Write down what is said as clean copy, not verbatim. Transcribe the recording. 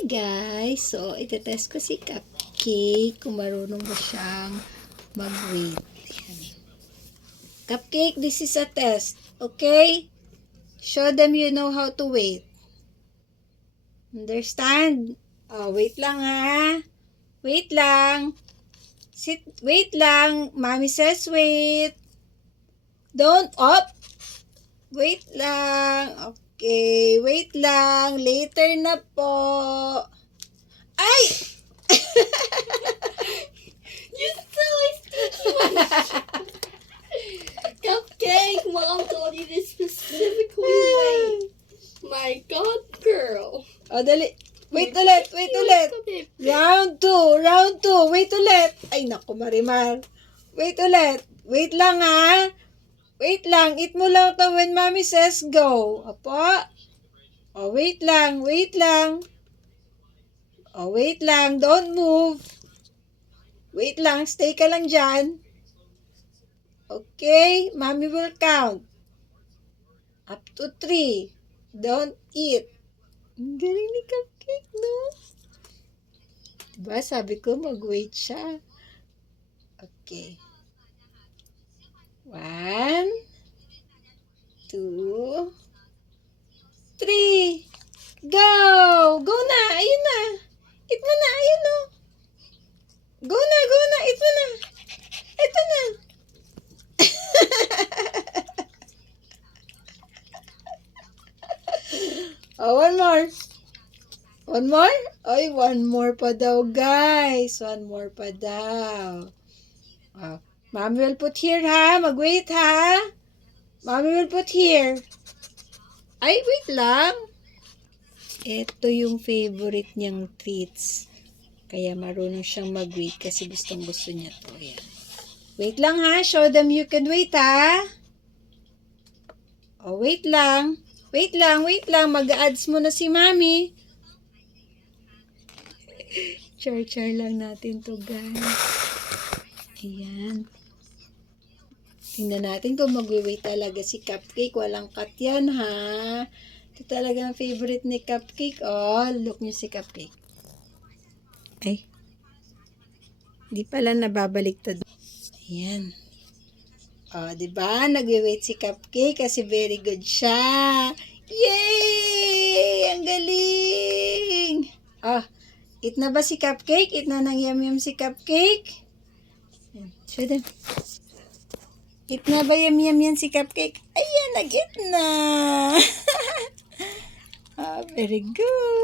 Hi guys! So, itetest ko si Cupcake kung marunong ba siyang mag-wait. Cupcake, this is a test. Okay? Show them you know how to wait. Understand? Oh, wait lang ha. Wait lang. Wait lang. Mommy says wait. Don't up. Wait lang. Okay, wait lang. Later na po. Ay! You silly stinky one. Cupcake, Mom told you to specifically wait. My God, girl. O, dali. Wait ulit. Round 2. Wait ulit. Ay, naku, Marimar. Wait ulit. Wait lang, ha? Wait lang. Eat mo lang to when mommy says go. Apo? O, wait lang. O, wait lang. Don't move. Wait lang. Stay ka lang dyan. Okay? Mommy will count. Up to 3. Don't eat. Ang galing ni Cupcake, no? Diba, sabi ko mag-wait siya. Okay. 1, 2, 3. Go! Go na! Ayun na! Eat mo na! Ayun no! Go na! Eat mo na! Ito na! Oh, one more. One more? Ay, one more pa daw, guys. One more pa daw. Oh, Mommy will put here, ha? Mag-wait, ha? Mommy will put here. Ay, wait lang. Ito yung favorite niyang treats. Kaya marunong siyang mag-wait kasi gustong-gusto niya to. Ayan. Wait lang, ha? Show them you can wait, ha? Oh, wait lang. Wait lang. Mag-a-ads muna si Mommy. Char-char lang natin to, guys. Ayan. Tingnan natin kung mag-wait talaga si Cupcake. Walang cut yan, ha? Ito talagang favorite ni Cupcake. Oh, look niyo si Cupcake. Ay. Di pala nababaliktad. Ayan. Oh, diba? Nag-wait si Cupcake kasi very good siya. Yay! Ang galing! Oh, eat na ba si Cupcake? Eat na ng yum-yum si Cupcake? Show them. Eat na ba yum-yum yan si Cupcake? Ayan, nag-eat na! Oh, very good.